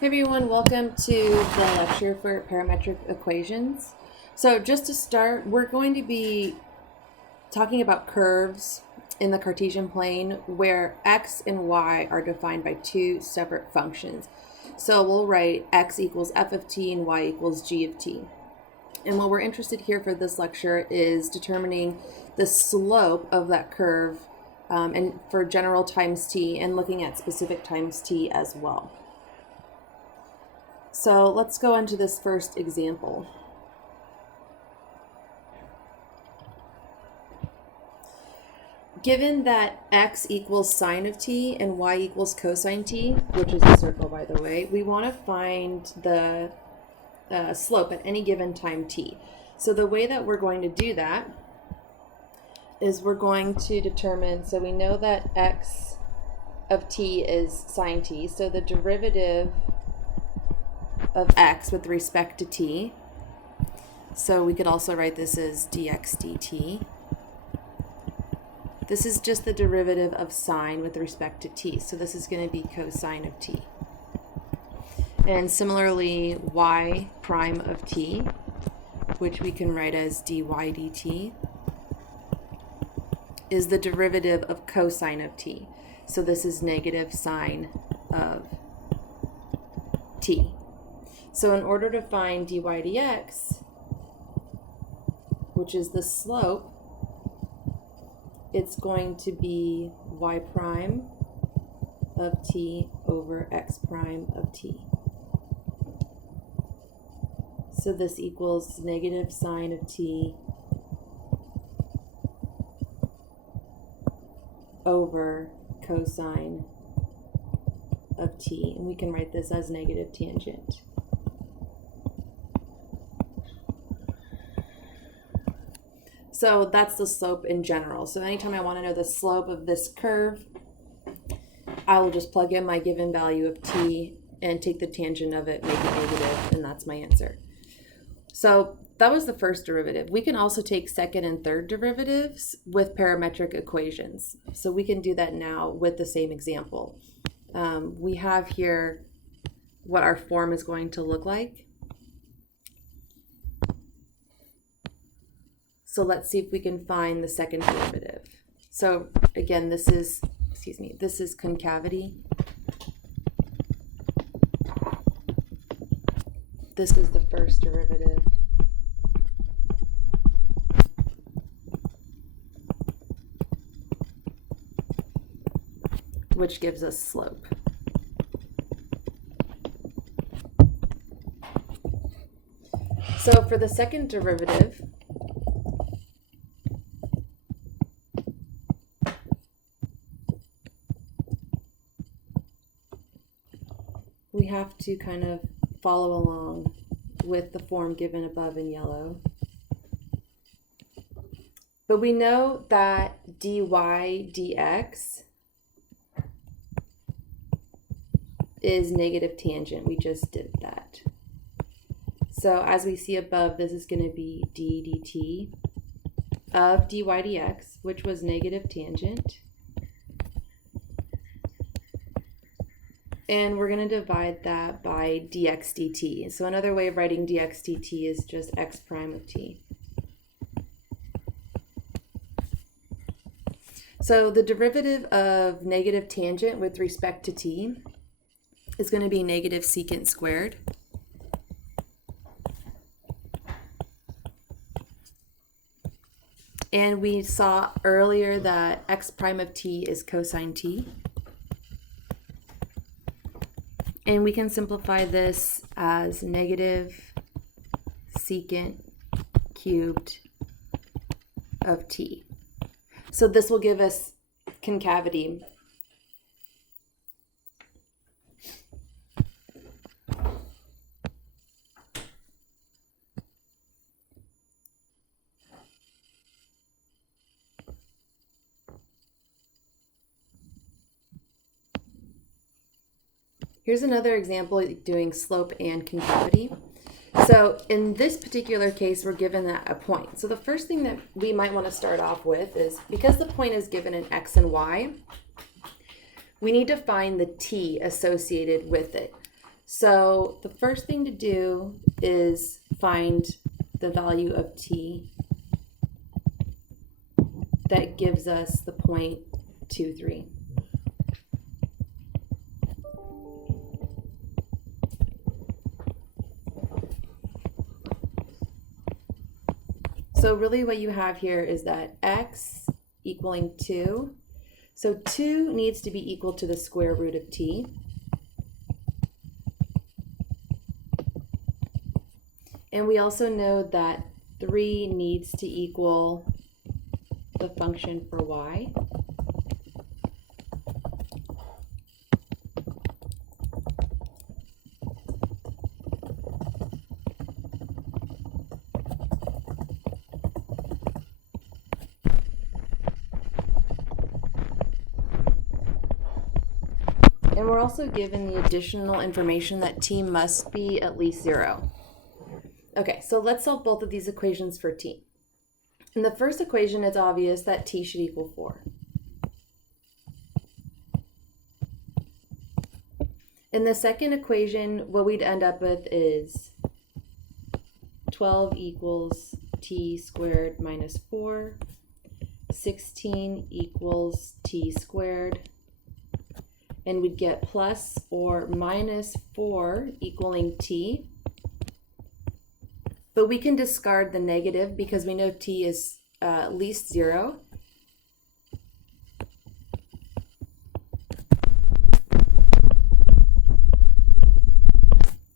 Hey everyone, welcome to the lecture for parametric equations. So just to start, we're going to be talking about curves in the Cartesian plane where x and y are defined by two separate functions. So we'll write x equals f of t and y equals g of t. And what we're interested here for this lecture is determining the slope of that curve and for general times t and looking at specific times t as well. So let's go into this first example. Given that x equals sine of t and y equals cosine t, which is a circle by the way, we want to find the slope at any given time t. So the way that we're going to do that is we're going to determine, so we know that x of t is sine t, so the derivative of x with respect to t. So we could also write this as dx dt. This is just the derivative of sine with respect to t. So this is going to be cosine of t. And similarly, y prime of t, which we can write as dy dt, is the derivative of cosine of t. So this is negative sine of t. So in order to find dy dx, which is the slope, it's going to be y prime of t over x prime of t. So this equals negative sine of t over cosine of t. And we can write this as negative tangent. So that's the slope in general. So anytime I want to know the slope of this curve, I will just plug in my given value of t and take the tangent of it, make it negative, and that's my answer. So that was the first derivative. We can also take second and third derivatives with parametric equations. So we can do that now with the same example. We have here what our form is going to look like. So let's see if we can find the second derivative. So again, this is concavity. This is the first derivative. Which gives us slope. So for the second derivative, we have to kind of follow along with the form given above in yellow. But we know that dy dx is negative tangent. We just did that. So as we see above, this is going to be d dt of dy dx, which was negative tangent. And we're going to divide that by dx dt. So another way of writing dx dt is just x prime of t. So the derivative of negative tangent with respect to t is going to be negative secant squared. And we saw earlier that x prime of t is cosine t. And we can simplify this as negative secant cubed of t. So this will give us concavity. Here's another example doing slope and concavity. So in this particular case, we're given a point. So the first thing that we might want to start off with is, because the point is given in x and y, we need to find the t associated with it. So the first thing to do is find the value of t that gives us the point 23. So really what you have here is that x equaling 2. So 2 needs to be equal to the square root of t. And we also know that 3 needs to equal the function for y. And we're also given the additional information that t must be at least 0. Okay, so let's solve both of these equations for t. In the first equation, it's obvious that t should equal 4. In the second equation, what we'd end up with is 12 equals t squared minus 4. 16 equals t squared. And we'd get plus or minus 4 equaling t. But we can discard the negative because we know t is at least 0.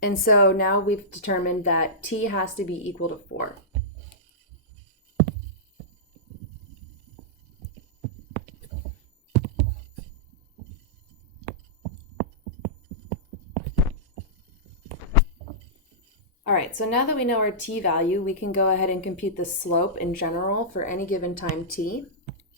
And so now we've determined that t has to be equal to 4. All right, so now that we know our t value, we can go ahead and compute the slope in general for any given time t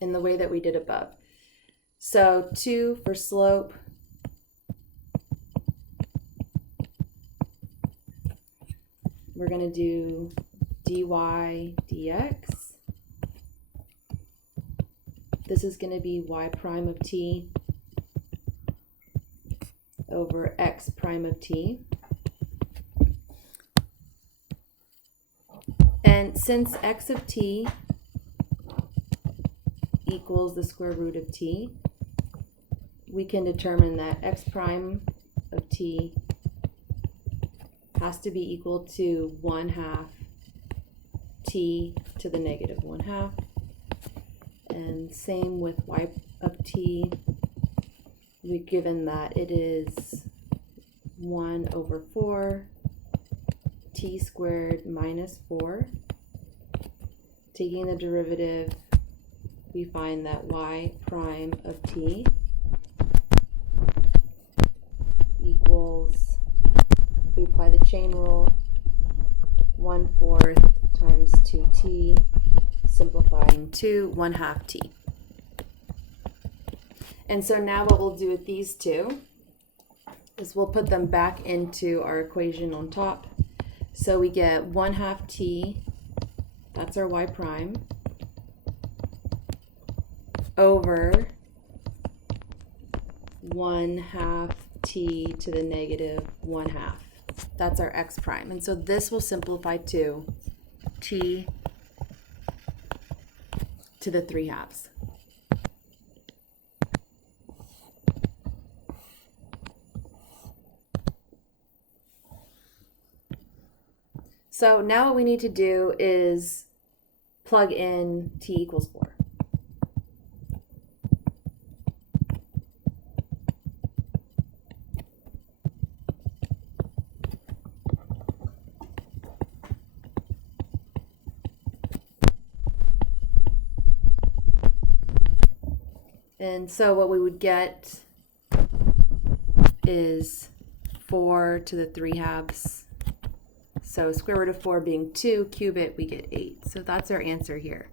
in the way that we did above. So 2 for slope, we're going to do dy dx. This is going to be y prime of t over x prime of t. And since x of t equals the square root of t, we can determine that x prime of t has to be equal to 1/2 t to the negative 1/2. And same with y of t. We've given that it is 1 over 4 t squared minus 4. Taking the derivative, we find that y prime of t equals, we apply the chain rule, 1/4 times 2t, simplifying to 1/2 t. And so now what we'll do with these two is we'll put them back into our equation on top. So we get 1/2 t, that's our y prime, over 1/2 t to the negative 1/2. That's our x prime. And so this will simplify to t to the 3/2. So now what we need to do is plug in t equals 4. And so what we would get is 4 to the 3/2. So square root of 4 being 2, cube it, we get 8. So that's our answer here.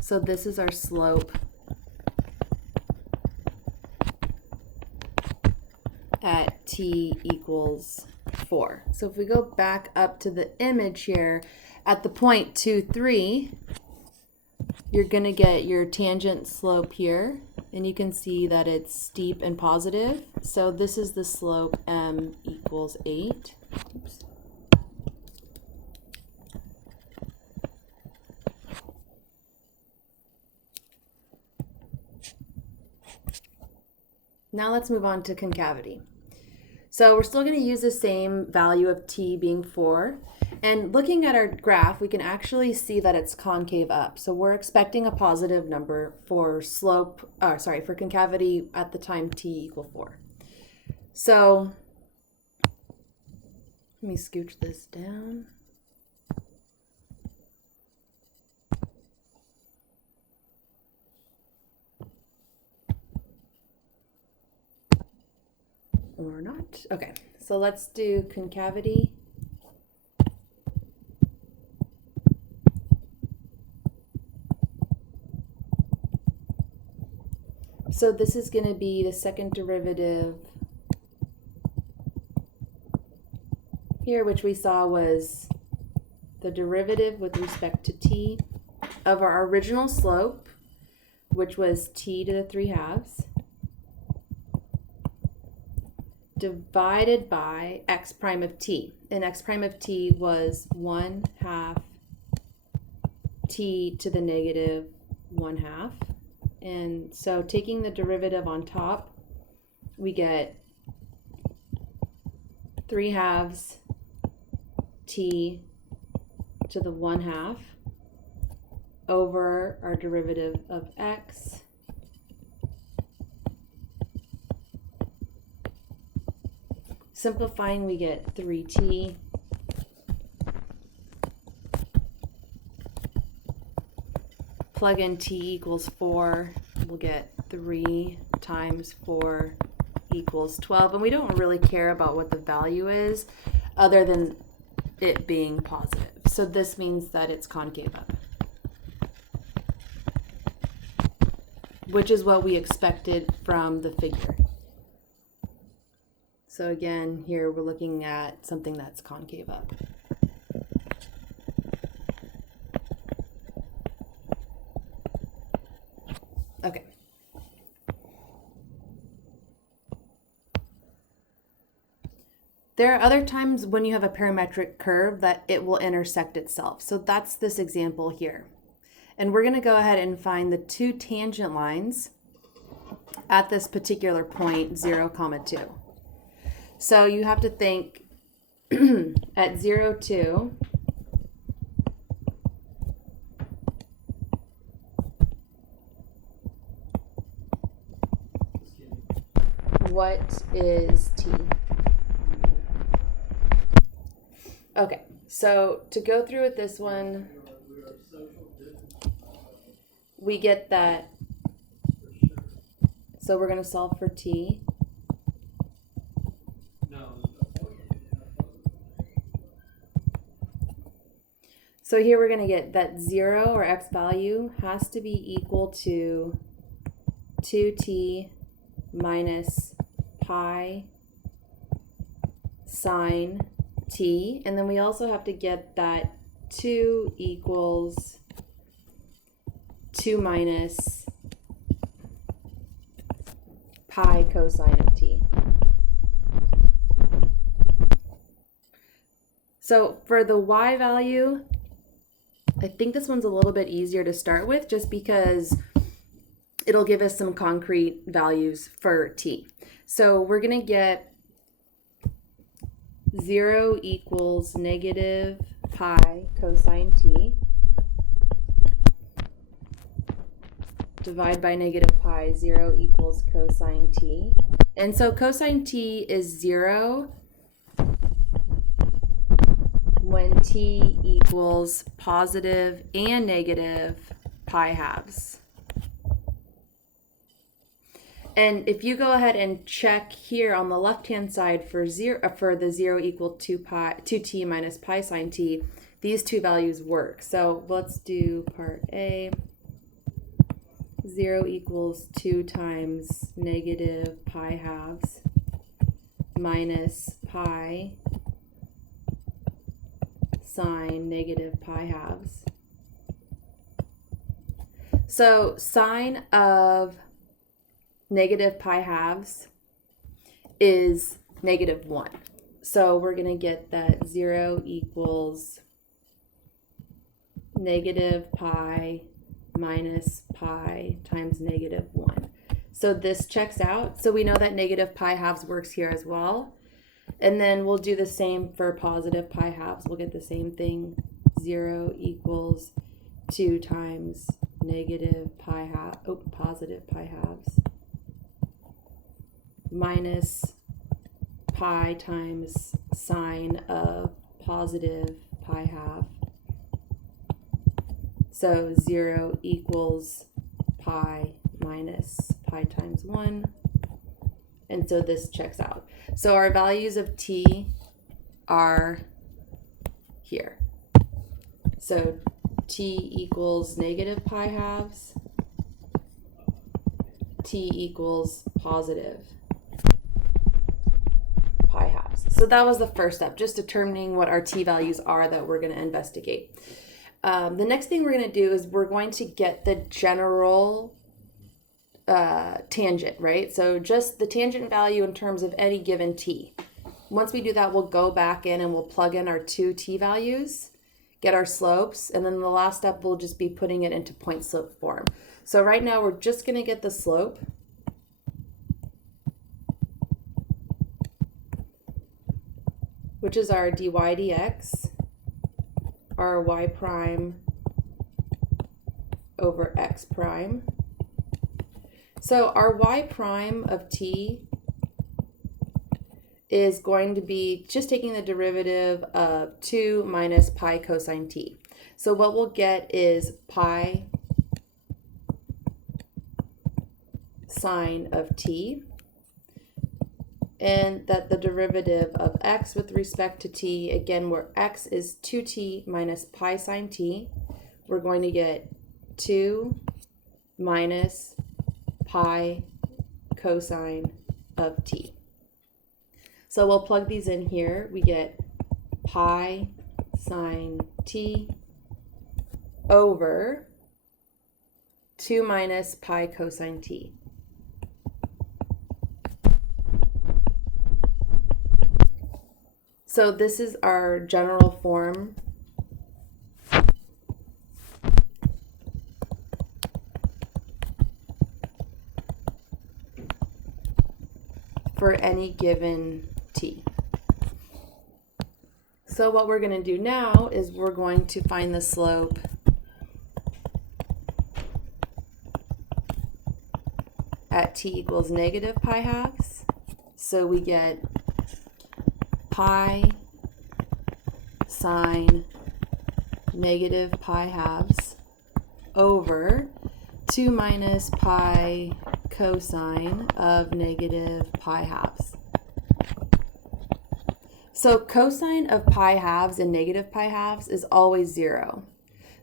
So this is our slope at t equals 4. So if we go back up to the image here, at the point 2, 3, you're going to get your tangent slope here And you can see that it's steep and positive. So this is the slope m equals 8. Oops. Now let's move on to concavity. So we're still going to use the same value of t being 4. And looking at our graph, we can actually see that it's concave up. So we're expecting a positive number for for concavity at the time t equal 4. So let me scooch this down. Or not. Okay, so let's do concavity. So this is going to be the second derivative here, which we saw was the derivative with respect to t of our original slope, which was t to the 3/2, divided by x prime of t. And x prime of t was 1/2 t to the negative 1/2. And so taking the derivative on top, we get 3/2 t to the 1/2 over our derivative of x simplifying, we get 3t plug in t equals 4, we'll get 3 times 4 equals 12. And we don't really care about what the value is other than it being positive. So this means that it's concave up, which is what we expected from the figure. So again, here we're looking at something that's concave up. Okay. There are other times when you have a parametric curve that it will intersect itself. So that's this example here. And we're going to go ahead and find the two tangent lines at this particular point, 0, 2. So you have to think at 0, 2, what is t? Okay, so to go through with this one, we get that, so we're going to solve for t. So here we're going to get that 0 or x value has to be equal to 2t minus pi sine t. And then we also have to get that 2 equals 2 minus pi cosine of t. So for the y value, I think this one's a little bit easier to start with just because it'll give us some concrete values for t. So we're going to get 0 equals negative pi cosine t. Divide by negative pi, 0 equals cosine t. And so cosine t is 0 when t equals positive and negative pi halves. And if you go ahead and check here on the left-hand side for the 0 equal 2t minus pi sine t, these two values work. So let's do part A. 0 equals 2 times negative pi halves minus pi sine negative pi halves. So sine of negative pi halves is -1. So we're going to get that 0 equals negative pi minus pi times -1. So this checks out. So we know that negative pi halves works here as well. And then we'll do the same for positive pi halves. We'll get the same thing. 0 equals 2 times negative pi half, positive pi halves minus pi times sine of positive pi half. So 0 equals pi minus pi times 1. And so this checks out. So our values of t are here. So t equals negative pi halves, t equals positive pi halves. So that was the first step, just determining what our t values are that we're going to investigate. The next thing we're going to do is we're going to get the general tangent, right? So just the tangent value in terms of any given t. Once we do that, we'll go back in and we'll plug in our two t values, get our slopes, and then the last step will just be putting it into point slope form. So right now we're just going to get the slope. Which is our dy dx, our y prime over x prime. So our y prime of t is going to be just taking the derivative of 2 minus pi cosine t. So what we'll get is pi sine of t, and that the derivative of x with respect to t, again, where x is 2t minus pi sine t, we're going to get 2 minus pi cosine of t. So we'll plug these in here. We get pi sine t over 2 minus pi cosine t. So this is our general form for any given t. So what we're going to do now is we're going to find the slope at t equals negative pi halves. So we get pi sine negative pi halves over 2 minus pi cosine of negative pi halves. So cosine of pi halves and negative pi halves is always 0.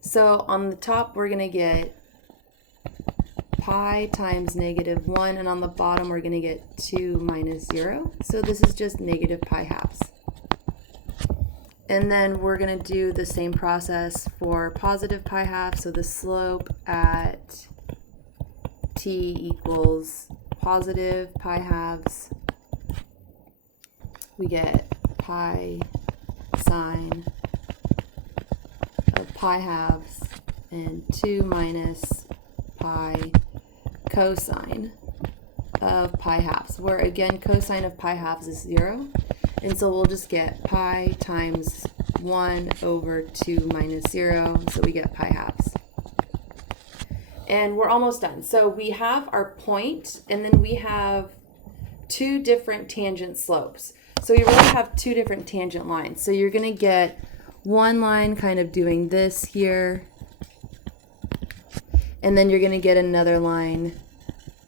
So on the top we're going to get pi times -1, and on the bottom we're going to get 2 minus 0. So this is just negative pi halves. And then we're going to do the same process for positive pi halves. So the slope at t equals positive pi halves. We get pi sine of pi halves and 2 minus pi cosine of pi halves, where again cosine of pi halves is 0, and so we'll just get pi times 1 over 2 minus 0, so we get pi halves. And we're almost done. So we have our point, and then we have two different tangent slopes. So you really have two different tangent lines. So you're going to get one line kind of doing this here, and then you're going to get another line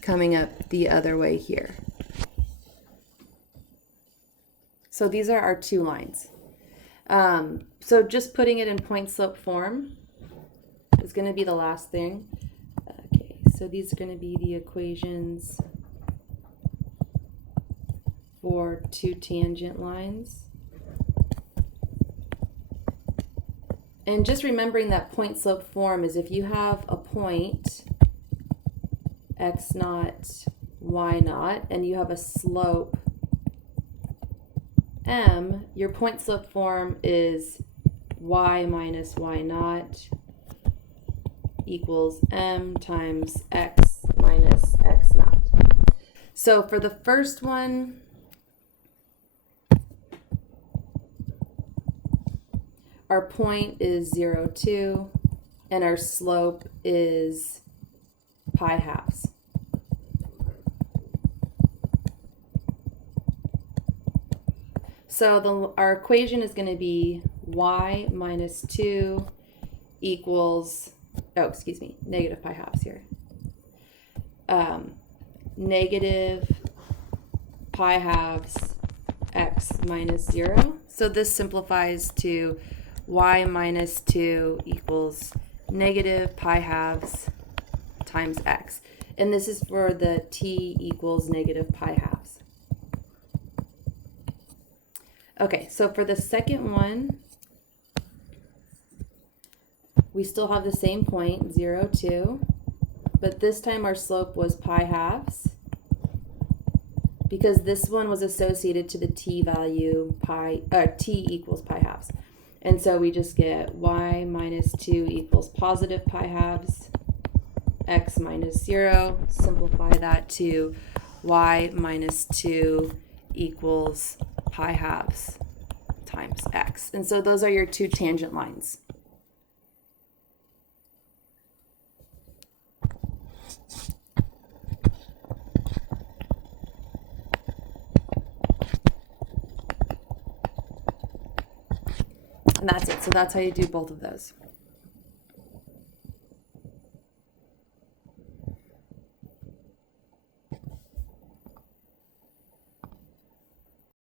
coming up the other way here. So these are our two lines. So just putting it in point slope form is going to be the last thing. Okay, so these are going to be the equations for two tangent lines. And just remembering that point slope form is if you have a point x naught y naught, and you have a slope m, your point slope form is y minus y naught equals m times x minus x naught. So for the first one, our point is 0, 2, and our slope is pi halves. So our equation is going to be y minus 2 equals, negative pi halves here. Negative pi halves x minus 0. So this simplifies to y minus 2 equals negative pi halves times x. And this is for the t equals negative pi halves. Okay, so for the second one, we still have the same point, 0, 2, but this time our slope was pi halves because this one was associated to the t value t equals pi halves. And so we just get y minus 2 equals positive pi halves, x minus 0. Simplify that to y minus 2 equals pi halves times x. And so those are your two tangent lines. And that's it. So that's how you do both of those.